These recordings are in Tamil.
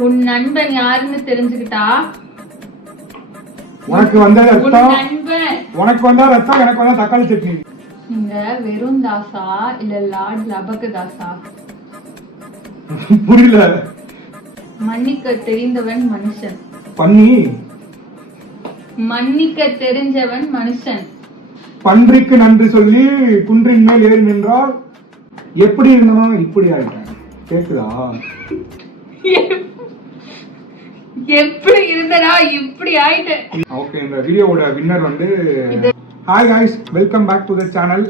உன் நண்பன் யாருன்னு தெரிஞ்சுக்கிட்டா உனக்கு வந்தா ரத்தம், நண்பன் உனக்கு வந்தா ரத்தம், எனக்கு வந்தா தக்காளி சட்னி. நீங்க வெறும் தாசா இல்ல லார்ட் லபக்கு தாசா? புரியல. மன்னிக்க தெரிந்தவன் மனுஷன். பண்ணி மன்னிக்க தெரிஞ்சவன் மனுஷன். பன்றிக்கு நன்றி சொல்லி குன்றின் மேல் ஏறி நின்றால் எப்படி இருந்தோம் இப்படி ஆயிட்டேன். கேக்குதா? எப்படி இருந்தடா இப்படி ஆயிட்டு. ஓகே, இந்த வீடியோவோட வின்னர் வந்து hi guys, welcome back to the channel.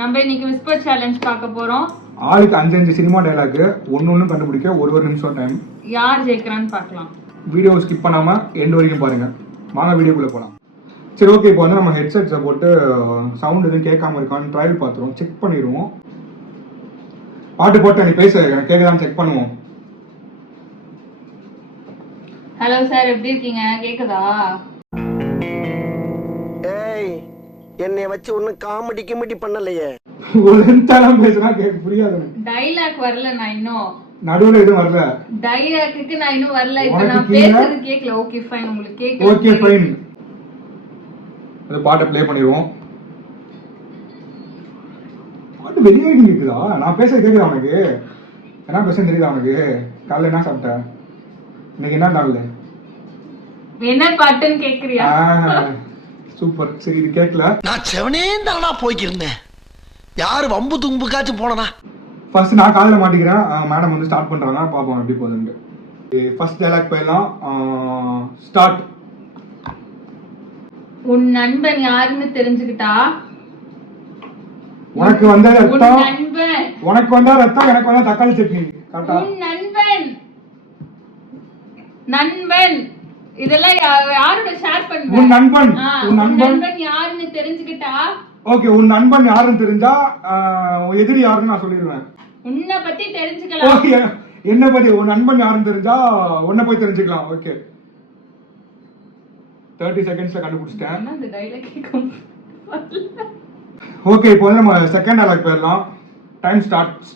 நம்ம இன்னைக்கு விஸ்பர் சேலஞ்ச் பார்க்க போறோம். ஆளுக்கு 5 சினிமா டயலாக் ஒன்னு கண்டுபிடிக்க ஒரு நிமிஷம் டைம். யார் ஜெயிக்கிறான்னு பார்க்கலாம். வீடியோ ஸ்கிப் பண்ணாம எண்ட் வரைக்கும் பாருங்க. வாங்க வீடியோக்குள்ள போலாம். சரி, ஓகே, இப்போ வந்து நம்ம ஹெட்செட்ஸை போட்டு சவுண்ட் எதுவும் கேட்காம இருக்கான்னு ட்ரையல் பார்த்துருவோம், செக் பண்ணிடுவோம். பாட்டு போட்டு நீ பேச கேட்குதான்னு செக் பண்ணுவோம். ஹலோ சார், எப்படி இருக்கீங்க? கேக்குதா? ஏய், என்னைய வச்சு ஒன்னும் காமெடி கிமெடி பண்ணலையே. ஒருத்தாலாம் பேசுனா கேட்க புரியாது. டைலாக் வரல, நான் இன்னும் நடுவுல எதுவும் வரல. டைலாக்கு நான் இன்னும் வரல. இப்போ நான் பேசுறது கேக்கல. ஓகே ஃபைன், உங்களுக்கு கேக்குது. ஓகே ஃபைன், அந்த பாட்டை ப்ளே பண்ணிடுவோம். பாட்டு வெளியே வரைக்கும் கேக்குதா? நான் பேசுறது கேக்குதா உனக்கு? என்ன பேச தெரியுதா உனக்கு? காலைல என்ன சாப்பிட்ட? இன்னைக்கு என்ன நாள்? என்ன பாட்டுன்னு கேக்குறியா? சூப்பர். சரி, இது கேட்கல. நான் செவனே தானா போய்க்கிருந்தேன். யாரு வம்பு தும்புக்காச்சும் போனனா? ஃபர்ஸ்ட் நான் காலைல மாட்டிக்கிறேன். மேடம் வந்து ஸ்டார்ட் பண்றாங்க, பாப்போம் எப்படி போகுதுன்னு. ஃபர்ஸ்ட் டயலாக் போயிடலாம். ஸ்டார்ட். உன் நண்பன் யாருன்னு தெரிஞ்சுக்கிட்டா உனக்கு வந்தா ரத்தம், நண்பன் உனக்கு வந்தா ரத்தம், எனக்கு வந்தா தக்காளி சட்னி. கரெக்டா? உன் நண்பன். நண்பன் இதெல்லாம் யாரோட ஷேர் பண்ணுவ? உன் நண்பன். உன் நண்பன் யாருன்னு தெரிஞ்சுக்கிட்டா? ஓகே, உன் நண்பன் யாருன்னு தெரிஞ்சா எதிரி யாருன்னு நான் சொல்லிடுவேன். உன்னை பத்தி தெரிஞ்சுக்கலாம். ஓகே, என்ன பத்தி? உன் நண்பன் யாருன்னு தெரிஞ்சா உன்னை போய் தெரிஞ்சுக்கலாம். ஓகே, 30 செகண்ட்ஸ்ல கண்டுபிடிச்சிட்டேன். அந்த டைலாக் கேக்கும். ஓகே, இப்போ வந்து நம்ம செகண்ட் டயலாக் போயிடலாம். Time starts.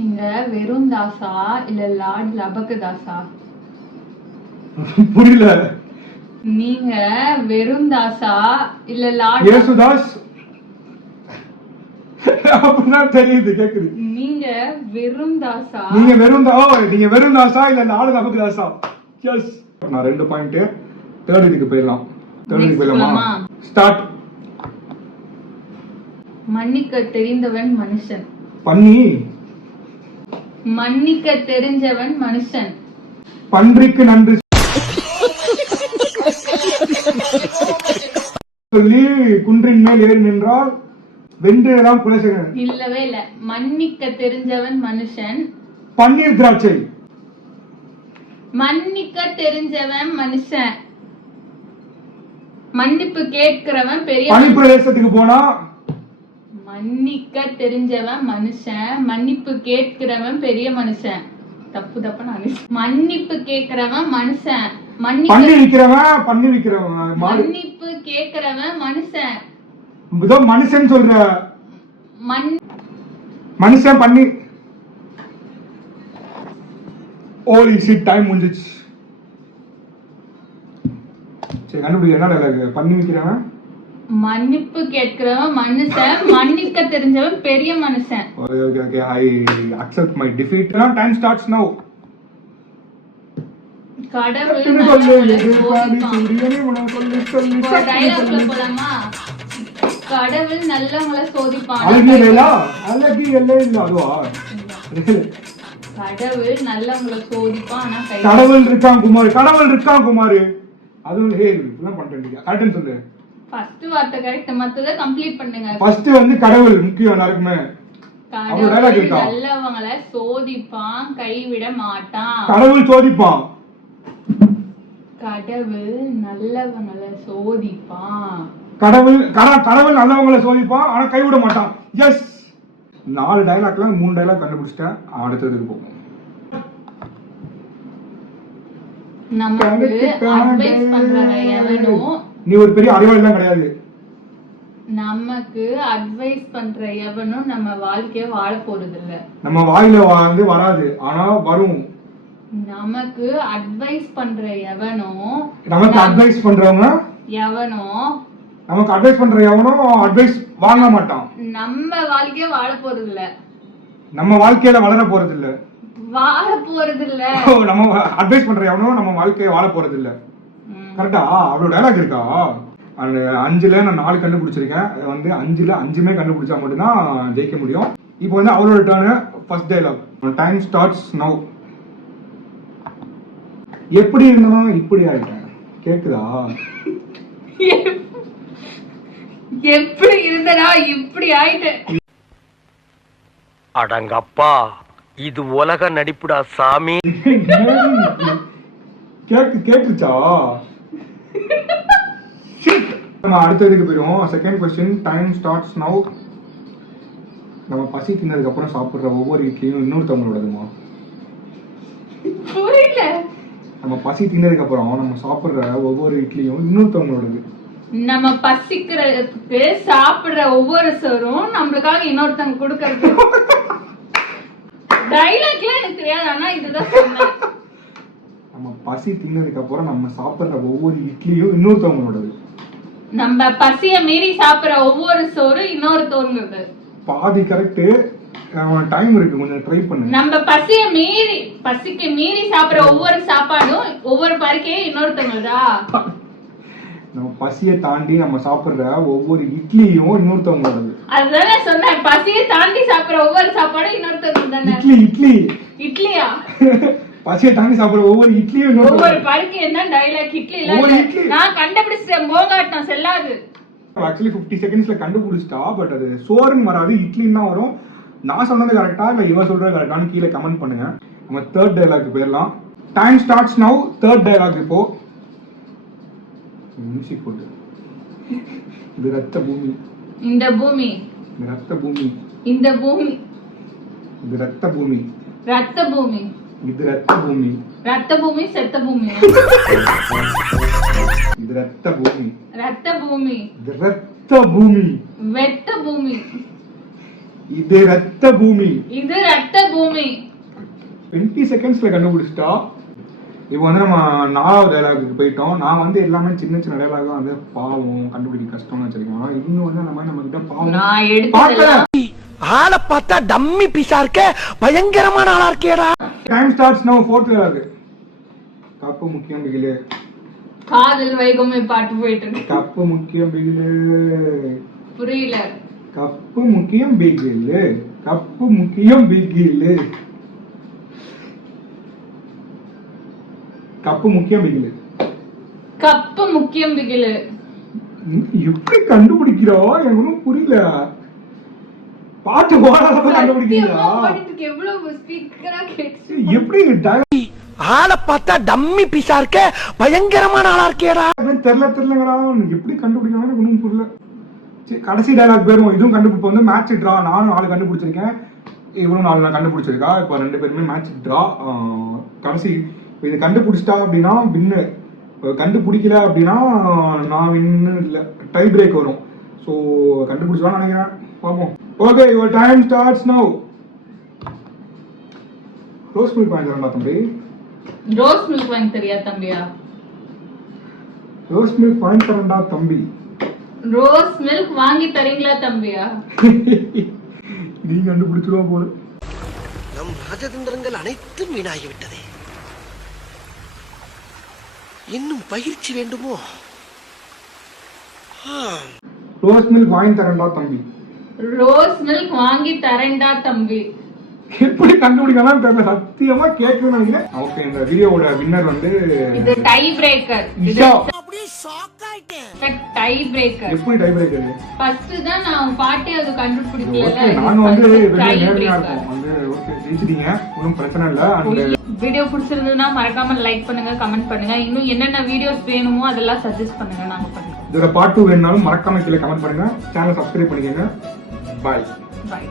நீங்க வெறும் தாசா இல்ல லார்ட் லபக்கு தாசா? புரியல. நீங்க வெறும் தாசா இல்ல லார்ட் ஏசுதாஸ் அப்படின்னா தெரியுது, கேக்குது. நீங்க வெறும் தாசா, நீங்க வெறும் நீங்க வெறும் தாசா இல்ல நாலு நமக்கு தாசா? எஸ், நான் 2 பாயிண்ட். தேர்ட் இதுக்கு போயிடலாம். தேர்ட் இதுக்கு போயிடலாமா? ஸ்டார்ட். மன்னிக்க தெரிந்தவன் மனுஷன். பண்ணி மன்னிக்க தெரிஞ்சவன் மனுஷன். பன்றிக்கு நன்றி சொல்லி குன்றின் மேல் ஏறி நின்றால் வென்றுதான் குலசேகரன். இல்லவே இல்ல. மன்னிக்க தெரிஞ்சவன் மனுஷன். பன்னீர் திராட்சை. மன்னிக்க தெரிஞ்சவன் மனுஷன். மன்னிப்பு கேட்கிறவன் பெரிய பனிப்பிரதேசத்துக்கு போனா மன்னிக்க தெரிஞ்சவன் மனுஷன். மன்னிப்பு கேட்கிறவன் பெரிய மனுஷன். தப்பு தப்பு நான் மன்னிப்பு கேட்கிறவன் மனுஷன். பண்ணி விக்கிறவன் பண்ணி விக்கிறவன். மன்னிப்பு கேட்கிறவன் மனுஷன். இதோ மனுஷன் சொல்ற. மனுஷன் பண்ணி. ஓலி ஷிட், டைம் முடிஞ்சிச்சு. சரி, கண்டுபிடி. என்ன டயலாக்? பண்ணி விக்கிறவன் மன்னிப்பு கேட்கிறவன் மனுஷன். மன்னிக்க தெரிஞ்சவன் பெரிய மனுஷன். Okay okay okay, I accept my defeat. நவ டைம் ஸ்டார்ட்ஸ் நவ. கடவுள் நல்லவங்கள சோதிப்பான். கடவுள் நல்லவங்கள சோதிப்பான். கடவுள் இருக்கான் குமார், கடவுள் இருக்கான் குமார். அதுவும் இப்படிலாம் பண்றீங்க. கரெக்ட்னு சொல்லு. ஃபர்ஸ்ட் வார்த்தை கரெக்ட், மத்தத கம்ப்ளீட் பண்ணுங்க. ஃபர்ஸ்ட் வந்து கடவுள் முக்கியம் எல்லாருக்குமே. கடவுள் நல்லவங்கள சோதிப்பான், கைவிட மாட்டான். கடவுள் சோதிப்பான். கடவுள் நல்லவங்கள சோதிப்பான். கடவுள் நல்லவங்களை சோதிப்பான், ஆனா கைவிட மாட்டான். எஸ், 4 டயலாக்ல 3 டயலாக் கண்டுபிடிச்சிட்டேன். அடுத்ததுக்கு போவோம். நமக்கு அட்வைஸ் பண்றவன் எவனோ. நீ ஒரு பெரிய அறிவாளி தான் கிடையாது. நம்ம நமக்கு அட்வைஸ் பண்ற எவனும் நம்ம வாழ்க்கைய வாழ போறது இல்ல. நம்ம வாயில வந்து வராது, ஆனா வரும். நமக்கு அட்வைஸ் பண்ற எவனும் நமக்கு அட்வைஸ் பண்றவங்க நமக்கு அட்வைஸ் பண்ற எவனும் அட்வைஸ் வாங்க மாட்டான். நம்ம வாழ்க்கைய வாழ போறது இல்ல, நம்ம வாழ்க்கையில வளர போறது இல்ல, நம்ம அட்வைஸ் பண்ற எவனும் நம்ம வாழ்க்கைய வாழ போறது இல்ல. கரெக்டா? அவ்வளவு டைலாக் இருக்கா? அந்த 5ல நான் 4 கண்டுபிடிச்சிருக்கேன். வந்து 5ல 5மே கண்டுபிடிச்சா மட்டும்தான் ஜெயிக்க முடியும். இப்போ வந்து அவரோட turn. First dialogue. Time starts now. எப்படி இருந்தாலும் இப்படி ஆயிட்டேன். கேக்குதா? எப்படி இருந்தனா இப்படி ஆயிட்டேன். அடங்கப்பா, இது உலக நடிப்புடா சாமி. கேட்டுச்சா? நம்ம அடுத்ததுக்கு போயிடுவோம். Second question. Time starts now. நம்ம பசி தின்னதுக்கு அப்புறம் சாப்பிடுற ஒவ்வொரு இட்லியும் இன்னொருத்தவங்களோடதுமா? புரியல. நம்ம பசி தின்னதுக்கு அப்புறம் நம்ம சாப்பிடுற ஒவ்வொரு இட்லியும் இன்னொருத்தவங்களோடது. நம்ம பசிக்கிறதுக்கு சாப்பிடுற ஒவ்வொரு சோறும் நம்மளுக்காக இன்னொருத்தவங்க கொடுக்கறது. டைலாக்ல எனக்கு தெரியாது, ஆனா இதுதான் சொன்னேன். நம்ம பசி தின்னதுக்கு அப்புறம் நம்ம சாப்பிடுற ஒவ்வொரு இட்லியும் இன்னொருத்தவங்களோடது. நம்ம பசிய மீறி சாப்பிடுற ஒவ்வொரு சோறும் இன்னொருத்தவங்களோடது. பாதி கரெக்ட். டைம் இருக்கு, கொஞ்சம் ட்ரை பண்ணு. நம்ம பசிக்கு மீறி சாப்பிடுற ஒவ்வொரு சாப்பாடும் ஒவ்வொரு பருக்கையும் இன்னொருத்தவங்களதா. நம்ம பசியை தாண்டி நம்ம சாப்பிடுற ஒவ்வொரு இட்லியும் இன்னொருத்தவங்களோடது. அதுதானே சொன்னேன், பசியை தாண்டி சாப்பிடுற ஒவ்வொரு சாப்பாடும் இன்னொருத்தவங்க தானே. இட்லியா? பசியை தாண்டி சாப்பிடுற ஒவ்வொரு இட்லியும் ஒவ்வொரு பருக்கை என்ன டைலாக்? இட்லி இல்ல, நான் கண்டுபிடிச்சிட்டேன். மோகாட்டம் செல்லாது. ஆக்சுவலி 50 செகண்ட்ஸ்ல கண்டுபிடிச்சிட்டா. பட் அது சோறுன்னு வராது, இட்லின்னு தான் வரும். நான் சொன்னது கரெக்டா இல்ல இவ சொல்றது கரெக்டான்னு கீழே கமெண்ட் பண்ணுங்க. நம்ம தேர்ட் டைலாக் போயிடலாம். Time starts now. Third dialogue. இப்போ மியூசிக் போட்டு. இது ரத்த பூமி. இந்த பூமி. ரத்த பூமி. இந்த பூமி. இது ரத்த பூமி. ரத்த பூமி. இது ரத்த பூமி. ரத்த பூமி செத்த பூமி. இது ரத்த பூமி. ரத்த பூமி. இது ரத்த பூமி. வெட்ட பூமி. இது ரத்த பூமி. இது ரத்த பூமி. 20 செகண்ட்ஸ்ல கண்டுபிடிச்சிட்டா. இப்போ வந்து நம்ம 4வது டைலாக்கு போயிட்டோம். நான் வந்து எல்லாமே சின்ன சின்ன டைலாக வந்து பாவம் கண்டுபிடிக்க கஷ்டம்னு வச்சிருக்கேன். இன்னும் வந்து அந்த மாதிரி நம்ம கிட்ட பாவம் நான் எடுத்து ஆளை பார்த்தா டம்மி பீஸா இருக்க, பயங்கரமான ஆளா இருக்கேடா. டைம் ஸ்டார்ட்ஸ் நவ. 4th dialogue. கப்பு முக்கியம் பிகிலே. காதல் வைகமே பாட்டு போயிட்டு இருக்கு. கப்பு முக்கியம் பிகிலே. புரியல. கப்பு முக்கியம் பிகிலே. கப்பு முக்கியம் பிகிலே. கப்பு முக்கியம் பிகிலே. கப்பு முக்கியம் பிகிலே. எப்படி கண்டுபிடிக்கிறோ எனக்கு ஒன்றும் புரியல. பாட்டு போடாத கண்டுபிடிக்கிறீங்களா? எவ்வளவு ஸ்பீக்கரா கேட்குது. எப்படி ஆளை பார்த்தா டம்மி பீஸா இருக்க, பயங்கரமான ஆளா இருக்கேடா. தெரியலங்கடா. எப்படி கண்டுபிடிக்கணும் எனக்கு ஒன்றும் புரியல. சரி, கடைசி டைலாக் பேரும் இதுவும் கண்டுபிடிப்போம். வந்து மேட்ச் ட்ரா. நானும் 4 கண்டுபிடிச்சிருக்கேன், இவரும் 4 கண்டுபிடிச்சிருக்கா. இப்போ 2 பேருமே மேட்ச் ட்ரா. கடைசி இது கண்டுபிடிச்சிட்டா அப்படின்னா வின்னு, கண்டுபிடிக்கல அப்படின்னா நான் வின்னு இல்லை, டை பிரேக் வரும். ஸோ கண்டுபிடிச்சதான் நினைக்கிறேன். பார்ப்போம். Okay, your time starts now. Rose milk வாங்கி தரேன்டா தம்பி. ரோஸ் மில்க் வாங்கி தரியா தம்பியா? ரோஸ் மில்க் வாங்கி தரேன்டா தம்பி. ரோஸ் மில்க் வாங்கி தரீங்களா தம்பியா? நீ கண்டுபிடிச்சிருவா போல. நம் ராஜதந்திரங்கள் அனைத்தும் வீணாகிவிட்டதே. இன்னும் பயிற்சி வேண்டுமோ? ரோஸ் மில்க் வாங்கி தரேன்டா தம்பி. ரோஸ் மில்க் வாங்கி தரேன்டா தம்பி. எப்படி கண்டுபிடிக்கலாம் தெரியல, சத்தியமா கேட்கணும்னு நினைக்கிறேன். ஓகே, இந்த வீடியோவோட வின்னர் வந்து இது டை பிரேக்கர். இஷா. அப்படியே ஷாக் ஆயிட்டேன். Tie breaker. எப்படி டை பிரேக்கர்? ஃபர்ஸ்ட் தான் நான் பாட்டே அது கண்டுபிடிக்கல. ஓகே, நாங்க வந்து நேர்மையா இருக்கோம். வந்து ஓகே ஜெயிச்சிட்டீங்க, ஒன்றும் பிரச்சனை இல்ல. அந்த வீடியோ பிடிச்சிருந்ததுன்னா மறக்காம லைக் பண்ணுங்க, கமெண்ட் பண்ணுங்க. இன்னும் என்னென்ன வீடியோஸ் வேணுமோ அதெல்லாம் சஜஸ்ட் பண்ணுங்க, நாங்க பண்ணுவோம். இதோட பார்ட் 2 வேணும்னாலும் மறக்காம கீழே கமெண்ட் பண்ணுங்க. சேனலை சப்ஸ்கிரைப் பண்ணிக்கோங்க. பாய். பாய்.